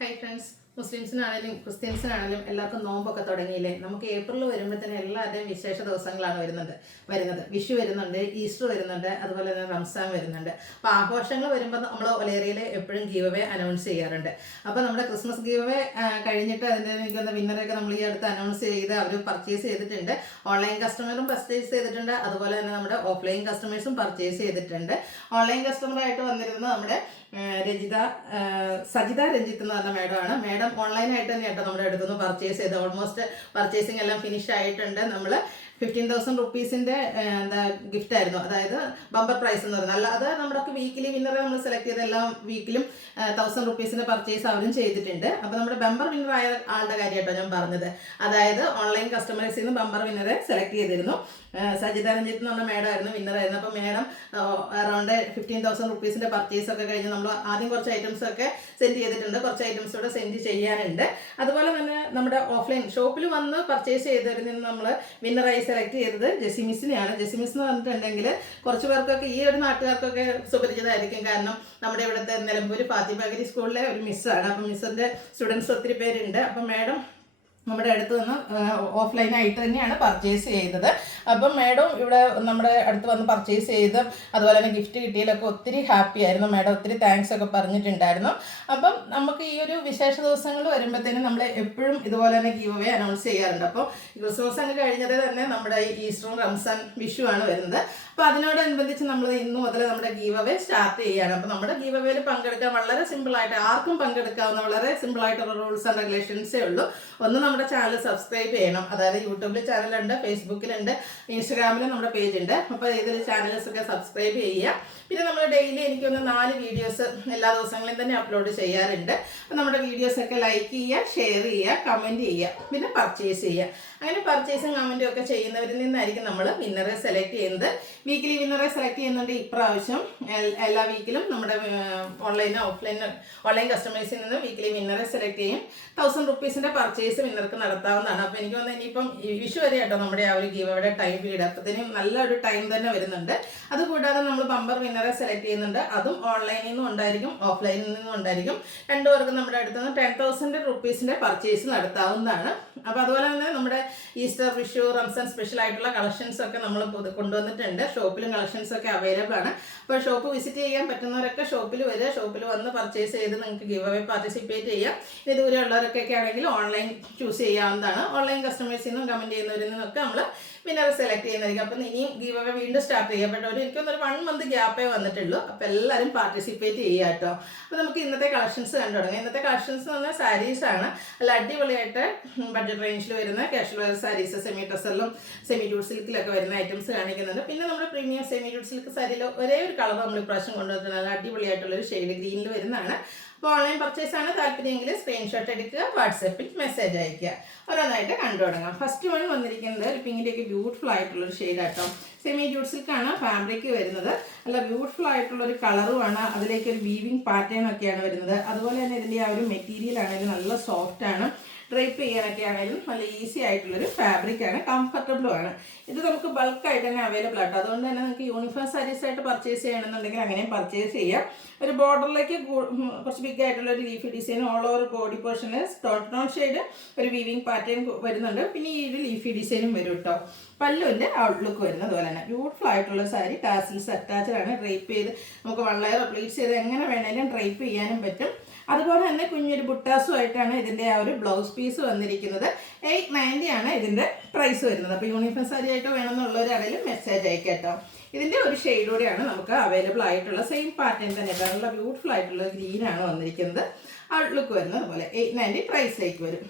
Hi friends, മുസ്ലിംസിനാണെങ്കിലും ക്രിസ്ത്യൻസിനാണെങ്കിലും എല്ലാവർക്കും നോമ്പൊക്കെ തുടങ്ങിയില്ലേ. നമുക്ക് ഏപ്രിൽ വരുമ്പോഴത്തേനും എല്ലാവരുടെയും വിശേഷ ദിവസങ്ങളാണ് വരുന്നത്. വിഷു വരുന്നുണ്ട്, ഈസ്റ്റർ വരുന്നുണ്ട്, അതുപോലെ തന്നെ റംസാൻ വരുന്നുണ്ട്. അപ്പോൾ ആഘോഷങ്ങൾ വരുമ്പോൾ നമ്മൾ ഒലേറിയയിൽ എപ്പോഴും ഗീവ് അവേ അനൗൺസ് ചെയ്യാറുണ്ട്. അപ്പോൾ നമ്മുടെ ക്രിസ്മസ് ഗീവ് അവേ കഴിഞ്ഞിട്ട് അതിൻ്റെ എനിക്കൊന്ന് വിന്നറൊക്കെ നമ്മൾ ഈ അടുത്ത് അനൗൺസ് ചെയ്ത് അവർ പർച്ചേസ് ചെയ്തിട്ടുണ്ട്. ഓൺലൈൻ കസ്റ്റമറും പർച്ചേസ് ചെയ്തിട്ടുണ്ട്, അതുപോലെ തന്നെ നമ്മുടെ ഓഫ്ലൈൻ കസ്റ്റമേഴ്സും പർച്ചേസ് ചെയ്തിട്ടുണ്ട്. ഓൺലൈൻ കസ്റ്റമറായിട്ട് വന്നിരുന്നത് നമ്മുടെ സജിത രഞ്ജിത്ത് എന്ന് പറഞ്ഞ മാഡം ഓൺലൈനായിട്ട് തന്നെ കേട്ടോ നമ്മുടെ അടുത്തുനിന്ന് പർച്ചേസ് ചെയ്ത് ഓൾമോസ്റ്റ് പർച്ചേസിങ് എല്ലാം ഫിനിഷ് ആയിട്ടുണ്ട്. നമ്മൾ 15,000 റുപ്പീസിൻ്റെ എന്താ ഗിഫ്റ്റ് ആയിരുന്നു, അതായത് ബമ്പർ പ്രൈസ് എന്ന് പറയുന്നത്. അല്ലാതെ നമ്മുടെ വീക്കിലി വിന്നറെ നമ്മൾ സെലക്ട് ചെയ്ത എല്ലാ വീക്കിലും 1000 റുപ്പീസിൻ്റെ പർച്ചേസ് അവരും ചെയ്തിട്ടുണ്ട്. അപ്പോൾ നമ്മുടെ ബമ്പർ വിന്നർ ആയ ആളുടെ കാര്യമായിട്ടോ ഞാൻ പറഞ്ഞത്. അതായത് ഓൺലൈൻ കസ്റ്റമേഴ്സിൽ നിന്ന് ബമ്പർ വിന്നറെ സെലക്ട് ചെയ്തിരുന്നു. സജിത രഞ്ജിത്ത് എന്ന് പറഞ്ഞ മേഡമായിരുന്നു വിന്നറായിരുന്നു. അപ്പോൾ മേഡം അറൗണ്ട് 15,000 റുപ്പീസിൻ്റെ പർച്ചേസ് ഒക്കെ കഴിഞ്ഞ് നമ്മൾ ആദ്യം കുറച്ച് ഐറ്റംസ് ഒക്കെ സെൻഡ് ചെയ്തിട്ടുണ്ട്, കുറച്ച് ഐറ്റംസ് കൂടെ സെൻഡ് ചെയ്യാനുണ്ട്. അതുപോലെ തന്നെ നമ്മുടെ ഓഫ്ലൈൻ ഷോപ്പിൽ വന്ന് പർച്ചേസ് ചെയ്തവരിൽ നിന്ന് നമ്മൾ വിന്നറായി സെലക്ട് ചെയ്തത് ജെസിമിസിനെയാണ്. ജെസിമിസ് എന്ന് പറഞ്ഞിട്ടുണ്ടെങ്കിൽ കുറച്ച് പേർക്കൊക്കെ ഈ ഒരു നാട്ടുകാർക്കൊക്കെ സുപരിചിതമായിരിക്കും. കാരണം നമ്മുടെ ഇവിടുത്തെ നിലമ്പൂർ ഫാത്തിമഗിരി സ്കൂളിലെ ഒരു മിസ്സാണ്. അപ്പം മിസ്സിൻ്റെ സ്റ്റുഡൻസ് ഒത്തിരി പേരുണ്ട്. അപ്പം മാഡം നമ്മുടെ അടുത്ത് നിന്ന് ഓഫ്ലൈനായിട്ട് തന്നെയാണ് പർച്ചേസ് ചെയ്തത്. അപ്പം മാഡം ഇവിടെ നമ്മുടെ അടുത്ത് വന്ന് പർച്ചേസ് ചെയ്ത് അതുപോലെ തന്നെ ഗിഫ്റ്റ് കിട്ടിയതിലൊക്കെ ഒത്തിരി ഹാപ്പി ആയിരുന്നു. മാഡം ഒത്തിരി താങ്ക്സ് ഒക്കെ പറഞ്ഞിട്ടുണ്ടായിരുന്നു. അപ്പം നമുക്ക് ഈ ഒരു വിശേഷ ദിവസങ്ങൾ വരുമ്പോഴത്തേനും നമ്മൾ എപ്പോഴും ഇതുപോലെ തന്നെ ഗീവ് അവേ അനൗൺസ് ചെയ്യാറുണ്ട്. അപ്പോൾ ക്രിസ്മസ് അങ്ങ് കഴിഞ്ഞത് തന്നെ നമ്മുടെ ഈസ്റ്ററും റംസാൻ വിഷു ആണ് വരുന്നത്. അപ്പോൾ അതിനോടനുബന്ധിച്ച് നമ്മൾ ഇന്ന് മുതൽ നമ്മുടെ ഗീവ് അവേ സ്റ്റാർട്ട് ചെയ്യുകയാണ്. അപ്പോൾ നമ്മുടെ ഗീവ് അവേയിൽ പങ്കെടുക്കാൻ വളരെ സിമ്പിളായിട്ട് ആർക്കും പങ്കെടുക്കാവുന്ന വളരെ സിമ്പിളായിട്ടുള്ള റൂൾസ് ആൻഡ് റെഗുലേഷൻസേ ഉള്ളൂ. ഒന്ന് നമ്മുടെ ചാനൽ സബ്സ്ക്രൈബ് ചെയ്യണം. അതായത് യൂട്യൂബിൽ ചാനലുണ്ട്, ഫേസ്ബുക്കിലുണ്ട്, ഇൻസ്റ്റാഗ്രാമിലും നമ്മുടെ പേജ് ഉണ്ട്. അപ്പോൾ ഇതിൽ ചാനൽസൊക്കെ സബ്സ്ക്രൈബ് ചെയ്യുക. പിന്നെ നമ്മൾ ഡെയിലി എനിക്കൊന്ന് 4 വീഡിയോസ് എല്ലാ ദിവസങ്ങളിലും തന്നെ അപ്ലോഡ് ചെയ്യാറുണ്ട്. അപ്പോൾ നമ്മുടെ വീഡിയോസൊക്കെ ലൈക്ക് ചെയ്യുക, ഷെയർ ചെയ്യുക, കമൻറ്റ് ചെയ്യുക, പിന്നെ പർച്ചേസ് ചെയ്യുക. അങ്ങനെ പർച്ചേസും കമൻറ്റും ഒക്കെ ചെയ്യുന്നവരിൽ നിന്നായിരിക്കും നമ്മൾ വിന്നറെ സെലക്ട് ചെയ്യുന്നത്. വീക്കിലി വിന്നറെ സെലക്ട് ചെയ്യുന്നുണ്ട്. ഇപ്രാവശ്യം എല്ലാ വീക്കിലും നമ്മുടെ ഓൺലൈൻ കസ്റ്റമേഴ്സിൽ നിന്ന് വീക്കിലി വിന്നറെ സെലക്ട് ചെയ്യും. 1000 റുപ്പീസിൻ്റെ പർച്ചേസ് വിന്നർക്ക് നടത്താവുന്നതാണ്. അപ്പോൾ എനിക്ക് തോന്നുന്നത് ഇനിയിപ്പം വിഷു വരെ കേട്ടോ നമ്മുടെ ആ ഒരു ഗീവ് അവയുടെ ടൈം പീരീഡ്. അപ്പോഴത്തേനും നല്ലൊരു ടൈം തന്നെ വരുന്നുണ്ട്. അതുകൂടാതെ നമ്മൾ ബമ്പർ വിന്നറെ സെലക്ട് ചെയ്യുന്നുണ്ട്. അതും ഓൺലൈനിൽ നിന്നും ഉണ്ടായിരിക്കും, ഓഫ്ലൈനിൽ നിന്നും ഉണ്ടായിരിക്കും. രണ്ടുപേർക്കും നമ്മുടെ അടുത്ത് നിന്ന് 10,000 റുപ്പീസിൻ്റെ പർച്ചേസ് നടത്താവുന്നതാണ്. അപ്പോൾ അതുപോലെ തന്നെ നമ്മുടെ ഈസ്റ്റർ, വിഷു, റംസാൻ സ്പെഷ്യൽ ആയിട്ടുള്ള കളക്ഷൻസ് ഒക്കെ നമ്മൾ കൊണ്ടുവന്നിട്ടുണ്ട്. ഷോപ്പിലും കളക്ഷൻസ് ഒക്കെ അവൈലബിൾ ആണ്. അപ്പോൾ ഷോപ്പ് വിസിറ്റ് ചെയ്യാൻ പറ്റുന്നവരൊക്കെ ഷോപ്പിൽ വരിക, ഷോപ്പിൽ വന്ന് പർച്ചേസ് ചെയ്ത് നിങ്ങൾക്ക് ഗീവ് അവേ പാർട്ടിസിപ്പേറ്റ് ചെയ്യാം. ഇനി ദൂരെയുള്ളവരൊക്കെ ആണെങ്കിൽ ഓൺലൈൻ ചൂസ് ചെയ്യാവുന്നതാണ്. ഓൺലൈൻ കസ്റ്റമേഴ്സിൽ നിന്നും കമൻറ്റ് ചെയ്യുന്നവരിൽ നിന്നൊക്കെ നമ്മൾ വിന്നർ സെലക്ട് ചെയ്യുന്നതായിരിക്കും. അപ്പം ഇനിയും ഗീവ് അവേ വീണ്ടും സ്റ്റാർട്ട് ചെയ്യപ്പെട്ടവർ എനിക്കൊന്നൊരു 1 മന്ത് ഗ്യാപ്പേ വന്നിട്ടുള്ളൂ. അപ്പോൾ എല്ലാവരും പാർട്ടിസിപ്പേറ്റ് ചെയ്യുക കേട്ടോ. അപ്പോൾ നമുക്ക് ഇന്നത്തെ കളക്ഷൻസ് കണ്ടു തുടങ്ങാം. ഇന്നത്തെ കളക്ഷൻസ് എന്ന് പറഞ്ഞാൽ സാരീസാണ്. നല്ല അടിപൊളിയായിട്ട് ബഡ്ജറ്റ് റേഞ്ചിൽ വരുന്ന കാഷ്വൽ വെയർ സാരീസ്, സെമി ടസറിലും സെമി ഡ്യൂട്ട് സിൽക്കിലൊക്കെ വരുന്ന ഐറ്റംസ് കാണിക്കുന്നുണ്ട്. പിന്നെ നമ്മുടെ പ്രീമിയം സെമി ഡ്യൂട്ട് സിൽക്ക് സാരിയിൽ ഒരേ ഒരു കളർ നമ്മൾ ഇപ്രാവശ്യം കൊണ്ടുവന്നിട്ടുണ്ട്. നല്ല അടിപൊളിയായിട്ടുള്ളൊരു ഷെയ്ഡ് ഗ്രീനിൽ വരുന്നതാണ്. അപ്പോൾ ഓൺലൈൻ പർച്ചേസ് ആണ് താല്പര്യമെങ്കിൽ സ്ക്രീൻഷോട്ട് എടുക്കുക, വാട്സാപ്പിൽ മെസ്സേജ് അയയ്ക്കുക. ഓരോന്നായിട്ട് കണ്ടു തുടങ്ങാം. ഫസ്റ്റ് വൺ വന്നിരിക്കുന്നത് ഒരു പിങ്കിൻ്റെയൊക്കെ ബ്യൂട്ടിഫുൾ ആയിട്ടുള്ളൊരു ഷെയ്ഡാട്ടോ. സെമി ഡ്യൂട്ട് സിൽക്കാണ് ഫാബ്രിക് വരുന്നത്. നല്ല ബ്യൂട്ടിഫുൾ ആയിട്ടുള്ളൊരു കളറുമാണ്. അതിലേക്ക് ഒരു വീവിങ് പാറ്റേൺ ഒക്കെയാണ് വരുന്നത്. അതുപോലെ തന്നെ ഇതിൻ്റെ ആ ഒരു മെറ്റീരിയൽ ആണെങ്കിലും നല്ല സോഫ്റ്റ് ആണ്. ഡ്രൈപ്പ് ചെയ്യാനൊക്കെ ആണെങ്കിലും നല്ല ഈസി ആയിട്ടുള്ളൊരു ഫാബ്രിക്കാണ്, കംഫർട്ടബിളും ആണ്. ഇത് നമുക്ക് ബൾക്കായിട്ട് തന്നെ അവൈലബിൾ ആട്ടോ. അതുകൊണ്ട് തന്നെ നിങ്ങൾക്ക് യൂണിഫോം സാരീസ് ആയിട്ട് പർച്ചേസ് ചെയ്യണമെന്നുണ്ടെങ്കിൽ അങ്ങനെയും പർച്ചേസ് ചെയ്യാം. ഒരു ബോർഡറിലേക്ക് കുറച്ച് ബിഗ് ആയിട്ടുള്ള ഒരു leafy design, all over body പോർഷനിൽ ടോൺ ഷെയ്ഡ് ഒരു വീവിങ് പാറ്റേൺ വരുന്നുണ്ട്. പിന്നെ ഈ ഒരു ലീഫി ഡിസൈനും വരും കേട്ടോ. പല്ലുവിൻ്റെ ഔട്ട്ലുക്ക് വരുന്നത് പോലെ തന്നെ ബ്യൂട്ടിഫുൾ ആയിട്ടുള്ള സാരി. ടാസിൽസ് അറ്റാച്ച്ഡ് ആണ്. ഡ്രൈപ്പ് ചെയ്ത് നമുക്ക് 1 ലെയർ പ്ലീറ്റ്സ് ചെയ്ത് എങ്ങനെ വേണമെങ്കിലും ഡ്രൈപ്പ് ചെയ്യാനും പറ്റും. അതുപോലെ തന്നെ കുഞ്ഞൊരു ബുട്ടാസുമായിട്ടാണ് ഇതിൻ്റെ ആ ഒരു ബ്ലൗസ് പീസ് വന്നിരിക്കുന്നത്. 890 ആണ് ഇതിൻ്റെ പ്രൈസ് വരുന്നത്. അപ്പോൾ യൂണിഫോം സാരി ആയിട്ട് വേണമെന്നുള്ളവരാണെങ്കിലും മെസ്സേജ് അയക്കട്ടോ. ഇതിൻ്റെ ഒരു ഷെയ്ഡ് കൂടെയാണ് നമുക്ക് അവൈലബിൾ ആയിട്ടുള്ള സെയിം പാറ്റേൺ തന്നെ. നല്ല ബ്യൂട്ടിഫുൾ ആയിട്ടുള്ള ഗ്രീനാണ് വന്നിരിക്കുന്നത്. ഔട്ട്ലുക്ക് വരുന്നത് പോലെ 890 പ്രൈസിലേക്ക് വരും.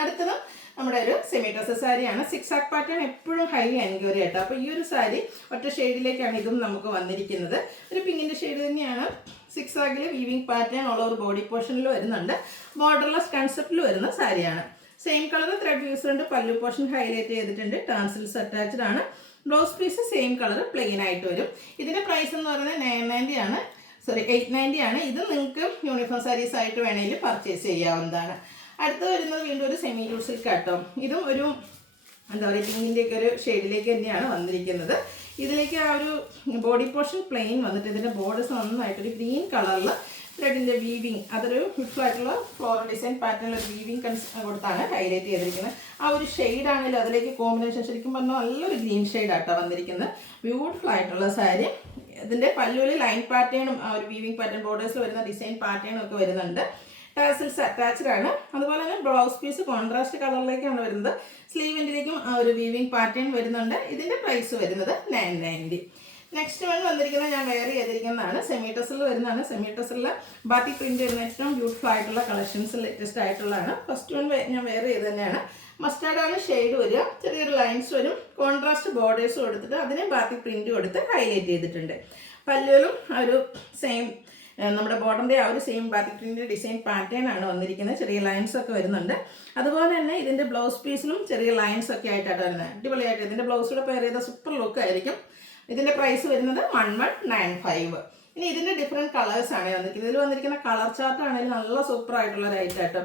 അടുത്തത് നമ്മുടെ ഒരു സെമി ടസർ സാരിയാണ്. 6 ആക്ക് പാറ്റേൺ എപ്പോഴും ഹൈ എൻക്വയറി ആട്ടോ. അപ്പോൾ ഈ ഒരു സാരി ഒറ്റ ഷെയ്ഡിലേക്കാണ് ഇതും നമുക്ക് വന്നിരിക്കുന്നത്. ഒരു പിങ്കിൻ്റെ ഷെയ്ഡ് തന്നെയാണ്. 6 ആക്കിൽ weaving pattern all over body പോർഷനിൽ വരുന്നുണ്ട്. ബോർഡർലെസ് കൺസെപ്റ്റിൽ വരുന്ന സാരിയാണ്. സെയിം കളർ ത്രെഡ് യൂസ് ഉണ്ട്. പല്ലു പോർഷൻ ഹൈലൈറ്റ് ചെയ്തിട്ടുണ്ട്. ടാൻസിൽസ് അറ്റാച്ച്ഡ് ആണ്. Blouse piece same colour plain ആയിട്ട് വരും. ഇതിൻ്റെ പ്രൈസ് എന്ന് പറയുന്നത് 990 ആണ്, 890 ആണ്. ഇത് നിങ്ങൾക്ക് യൂണിഫോം സാരീസ് ആയിട്ട് വേണമെങ്കിൽ പർച്ചേസ് ചെയ്യാവുന്നതാണ്. അടുത്ത് വരുന്നത് വീണ്ടും ഒരു സെമി ഡ്യൂട്ട് സിൽക്ക് ആട്ടോ. ഇതും ഒരു എന്താ പറയുക പിങ്കിൻ്റെയൊക്കെ ഒരു ഷെയ്ഡിലേക്ക് തന്നെയാണ് വന്നിരിക്കുന്നത്. ഇതിലേക്ക് ആ ഒരു ബോഡി പോർഷൻ പ്ലെയിൻ വന്നിട്ട് ഇതിൻ്റെ ബോർഡേഴ്സ് നന്നായിട്ടൊരു ഗ്രീൻ കളറിൽ ത്രെഡിൻ്റെ വീവിങ്, അതൊരു ബ്യൂട്ടിഫുൾ ആയിട്ടുള്ള ഫ്ലോറൽ ഡിസൈൻ പാറ്റേണിൽ ഒരു വീവിങ് കൊടുത്താണ് ഹൈലൈറ്റ് ചെയ്തിരിക്കുന്നത്. ആ ഒരു ഷെയ്ഡാണെങ്കിലും അതിലേക്ക് കോമ്പിനേഷൻ ശരിക്കും പറഞ്ഞാൽ നല്ലൊരു ഗ്രീൻ ഷെയ്ഡാട്ടോ വന്നിരിക്കുന്നത്. ബ്യൂട്ടിഫുൾ ആയിട്ടുള്ള സാരി. ഇതിൻ്റെ പല്ലുവിൽ ലൈൻ പാറ്റേണും ആ ഒരു വീവിങ് പാറ്റേൺ, ബോർഡേഴ്സിൽ വരുന്ന ഡിസൈൻ പാറ്റേണും ഒക്കെ വരുന്നുണ്ട്. ടാസിൽസ് അറ്റാച്ച്ഡ് ആണ്. അതുപോലെ തന്നെ ബ്ലൗസ് പീസ് കോൺട്രാസ്റ്റ് കളറിലേക്കാണ് വരുന്നത്. സ്ലീവിൻ്റെലേക്കും ആ ഒരു വീവിങ് പാറ്റേൺ വരുന്നുണ്ട്. ഇതിൻ്റെ പ്രൈസ് വരുന്നത് 990. നെക്സ്റ്റ് വൺ വന്നിരിക്കുന്നത് ഞാൻ വെയർ ചെയ്തിരിക്കുന്നതാണ്. സെമി ടെസറിൽ വരുന്നതാണ്. സെമി ടെസറിൽ ബാത്തി പ്രിന്റ് വരുന്ന ഏറ്റവും ബ്യൂട്ടിഫുൾ ആയിട്ടുള്ള കളക്ഷൻസ് ലേറ്റസ്റ്റ് ആയിട്ടുള്ളതാണ്. ഫസ്റ്റ് വൺ ഞാൻ വെയർ ചെയ്ത് തന്നെയാണ്. മസ്റ്റാർഡാണ് ഷെയ്ഡ് വരിക. ചെറിയൊരു ലൈൻസ് വരും. കോൺട്രാസ്റ്റ് ബോർഡേഴ്സ് കൊടുത്തിട്ട് അതിനെ ബാത്തി പ്രിന്റ് കൊടുത്ത് ഹൈലൈറ്റ് ചെയ്തിട്ടുണ്ട്. പല്ലുകളും ആ ഒരു സെയിം നമ്മുടെ ബോർഡറിൻ്റെ ആ ഒരു സെയിം ബാത്തിക് പ്രിന്റിൻ്റെ ഡിസൈൻ പാറ്റേൺ ആണ് വന്നിരിക്കുന്നത്. ചെറിയ ലൈൻസ് ഒക്കെ വരുന്നുണ്ട്. അതുപോലെ തന്നെ ഇതിൻ്റെ ബ്ലൗസ് പീസിലും ചെറിയ ലൈൻസ് ഒക്കെ ആയിട്ടാണ് വരുന്നത്. അടിപൊളിയായിട്ട് ഇതിൻ്റെ ബ്ലൗസിലൂടെ പെയർ ചെയ്ത സൂപ്പർ ലുക്ക് ആയിരിക്കും. ഇതിൻ്റെ പ്രൈസ് വരുന്നത് 1195. ഇനി ഇതിൻ്റെ ഡിഫറെൻറ്റ് കളേഴ്സാണ് വന്നിരിക്കുന്നത്. ഇതിൽ വന്നിരിക്കുന്ന കളർ ചാർട്ട് ആണെങ്കിലും നല്ല സൂപ്പർ ആയിട്ടുള്ള ഒരു ഐറ്റായിട്ട്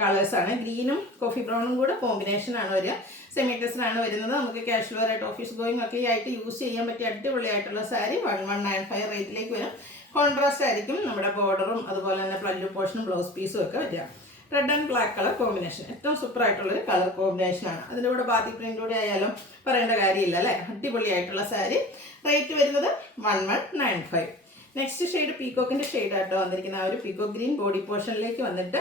കളേഴ്സാണ്. ഗ്രീനും കോഫി ബ്രൗണും കൂടെ കോമ്പിനേഷനാണ് വരിക. സെമി ടെസറാണ് വരുന്നത്. നമുക്ക് കാഷ്വൽ ആയിട്ട് ഓഫീസ് ഗോയിങ് ഒക്കെ ആയിട്ട് യൂസ് ചെയ്യാൻ പറ്റിയ അടിപൊളിയായിട്ടുള്ള സാരി 1195 റേറ്റിലേക്ക് വരും. കോൺട്രാസ്റ്റ് ആയിരിക്കും നമ്മുടെ ബോർഡറും അതുപോലെ തന്നെ പല്ലു പോർഷനും ബ്ലൗസ് പീസും ഒക്കെ വരിക. Red and black colour combination ഏറ്റവും സൂപ്പർ ആയിട്ടുള്ളൊരു കളർ കോമ്പിനേഷനാണ്. അതിൻ്റെ കൂടെ ബാത്തിക് പ്രിൻ്റൂടെ ആയാലും പറയേണ്ട കാര്യമില്ല അല്ലേ. അടിപൊളിയായിട്ടുള്ള സാരി. റേറ്റ് വരുന്നത് 1195. നെക്സ്റ്റ് ഷെയ്ഡ് പീക്കോക്കിൻ്റെ ഷെയ്ഡായിട്ടോ വന്നിരിക്കുന്ന ആ ഒരു പീക്കോ ഗ്രീൻ ബോഡി പോർഷനിലേക്ക് വന്നിട്ട്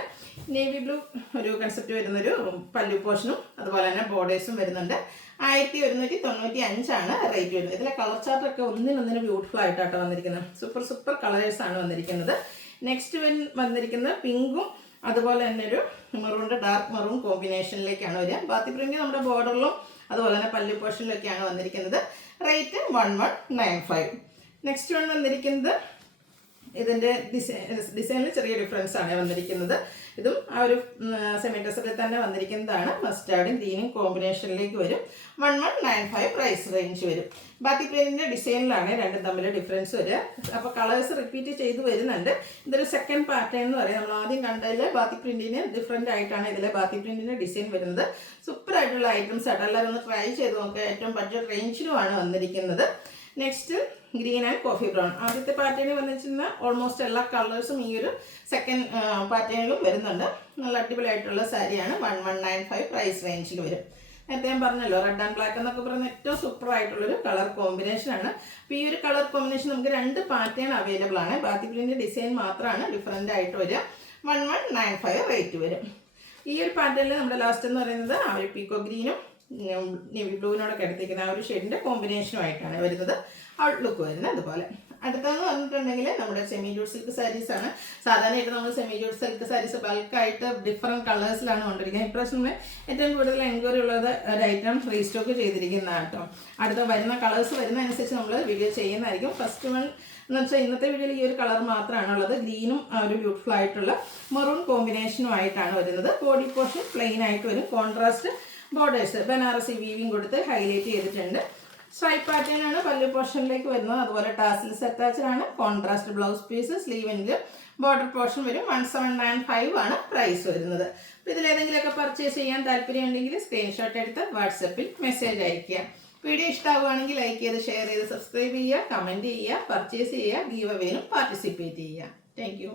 നേവി ബ്ലൂ ഒരു കൺസെപ്റ്റ് വരുന്നൊരു പല്ലു പോർഷനും അതുപോലെ തന്നെ ബോർഡേഴ്സും വരുന്നുണ്ട്. 1195 റേറ്റ് വരുന്നത്. ഇതിലെ കളർ ചാർട്ടൊക്കെ ഒന്നിനൊന്നിന് ബ്യൂട്ടിഫുൾ ആയിട്ടാട്ടോ വന്നിരിക്കുന്നത്. സൂപ്പർ കളേഴ്സാണ് വന്നിരിക്കുന്നത്. നെക്സ്റ്റ് വന്നിരിക്കുന്നത് പിങ്കും അതുപോലെ തന്നെ ഒരു മെറൂണിൻ്റെ ഡാർക്ക് മെറൂൺ കോമ്പിനേഷനിലേക്കാണ് വരിക. ബാത്തി പ്രിന്റ് നമ്മുടെ ബോർഡറിലും അതുപോലെ തന്നെ പല്ലു പോർഷനിലൊക്കെയാണ് വന്നിരിക്കുന്നത്. റേറ്റ് 1195. നെക്സ്റ്റ് വൺ വന്നിരിക്കുന്നത് ഇതിൻ്റെ ഡിസൈനിൽ ചെറിയ ഡിഫറൻസ് ആണ് വന്നിരിക്കുന്നത്. ഇതും ആ ഒരു സെമി ടെസറിൽ തന്നെ വന്നിരിക്കുന്നതാണ്. മസ്റ്റാർഡും ഗ്രീനും കോമ്പിനേഷനിലേക്ക് വരും. 1195 പ്രൈസ് റേഞ്ച് വരും. ബാത്തി പ്രിന്റിൻ്റെ ഡിസൈനിലാണ് രണ്ടും തമ്മിൽ ഡിഫറൻസ് വരിക. അപ്പോൾ കളേഴ്സ് റിപ്പീറ്റ് ചെയ്ത് വരുന്നുണ്ട്. ഇതൊരു സെക്കൻഡ് പാറ്റേൺ എന്ന് പറയും. നമ്മൾ ആദ്യം കണ്ടതിൽ ബാത്തി പ്രിന്റിന് ഡിഫറെൻ്റ് ആയിട്ടാണ് ഇതിലെ ബാത്തി പ്രിന്റിൻ്റെ ഡിസൈൻ വരുന്നത്. സൂപ്പർ ആയിട്ടുള്ള ഐറ്റംസ് ആയിട്ട് എല്ലാവരും ഒന്ന് ട്രൈ ചെയ്ത് നോക്കുക. ഏറ്റവും ബഡ്ജറ്റ് റേഞ്ചിലുമാണ് വന്നിരിക്കുന്നത്. Next green and coffee brown. ആദ്യത്തെ പാറ്റേണിൽ വന്നിരിക്കുന്ന ഓൾമോസ്റ്റ് എല്ലാ കളേഴ്സും ഈ ഒരു സെക്കൻഡ് പാറ്റേണിലും വരുന്നുണ്ട്. നല്ല അടിപൊളിയായിട്ടുള്ള സാരിയാണ്. 1195 പ്രൈസ് റേഞ്ചിൽ വരും. നേരത്തെ ഞാൻ പറഞ്ഞല്ലോ റെഡ് ആൻഡ് ബ്ലാക്ക് എന്നൊക്കെ പറയുന്ന ഏറ്റവും സൂപ്പർ ആയിട്ടുള്ളൊരു കളർ കോമ്പിനേഷനാണ്. അപ്പോൾ ഈ ഒരു കളർ കോമ്പിനേഷൻ നമുക്ക് 2 പാറ്റേൺ അവൈലബിൾ ആണ്. ബാത്തി പ്രിന്റ് ഡിസൈൻ മാത്രമാണ് ഡിഫറെൻ്റ് ആയിട്ട് വരിക. 1195 റേറ്റ് വരും. ഈ ഒരു പാറ്റേണിൽ നമ്മുടെ ലാസ്റ്റ് എന്ന് പറയുന്നത് ആ ഒരു പീക്കോ ഗ്രീനും നേവി ബ്ലൂവിനോടൊക്കെ എടുത്തിരിക്കുന്ന ആ ഒരു ഷെയ്ഡിൻ്റെ കോമ്പിനേഷനുമായിട്ടാണ് വരുന്നത്. ഔട്ട്ലുക്ക് വരുന്നത് അതുപോലെ. അടുത്തെന്ന് പറഞ്ഞിട്ടുണ്ടെങ്കിൽ നമ്മുടെ സെമി ജൂട്ട് സിൽക്ക് സാരീസാണ്. സാധാരണയായിട്ട് നമ്മൾ സെമി ജൂട്ട് സിൽക്ക് സാരീസ് ബൾക്കായിട്ട് ഡിഫറെൻറ്റ് കളേഴ്സിലാണ് കൊണ്ടിരിക്കുന്നത്. ഇപ്രാവശ്യം ഏറ്റവും കൂടുതൽ എൻക്വയറി ഉള്ളത് ഒരു ഐറ്റം റീസ്റ്റോക്ക് ചെയ്തിരിക്കുന്നതാണ് കേട്ടോ. അടുത്ത വരുന്ന കളേഴ്സ് വരുന്നതനുസരിച്ച് നമ്മൾ വീഡിയോ ചെയ്യുന്നതായിരിക്കും. ഫസ്റ്റ് വൺ എന്ന് വെച്ചാൽ ഇന്നത്തെ വീഡിയോയിൽ ഈ ഒരു കളർ മാത്രമാണുള്ളത്. ഗ്രീനും ഒരു ബ്യൂട്ടിഫുൾ ആയിട്ടുള്ള മെറൂൺ കോമ്പിനേഷനുമായിട്ടാണ് വരുന്നത്. ബോഡി പോർഷൻ പ്ലെയിൻ ആയിട്ട് വരും. കോൺട്രാസ്റ്റ് ബോർഡേഴ്സ് ബനാറസി വീവിങ് കൊടുത്ത് ഹൈലൈറ്റ് ചെയ്തിട്ടുണ്ട്. സ്ട്രൈപ്പ് പാറ്റേൺ ആണ് പല്ലു പോർഷനിലേക്ക് വരുന്നത്. അതുപോലെ ടാസിൽസ് അറ്റാച്ച്ഡ് ആണ്. Contrast blouse piece. സ്ലീവിൻ്റെ ബോർഡർ പോർഷൻ വരും. 1795 ആണ് പ്രൈസ് വരുന്നത്. അപ്പോൾ ഇതിലേതെങ്കിലുമൊക്കെ പർച്ചേസ് ചെയ്യാൻ താല്പര്യമുണ്ടെങ്കിൽ സ്ക്രീൻഷോട്ട് എടുത്ത് വാട്സപ്പിൽ മെസ്സേജ് അയയ്ക്കുക. വീഡിയോ ഇഷ്ടമാവുകയാണെങ്കിൽ ലൈക്ക് ചെയ്ത് ഷെയർ ചെയ്ത് സബ്സ്ക്രൈബ് ചെയ്യുക, കമൻറ്റ് ചെയ്യുക, പർച്ചേസ് ചെയ്യുക, ഗീവ് അവേയിലും പാർട്ടിസിപ്പേറ്റ് ചെയ്യുക. Thank you.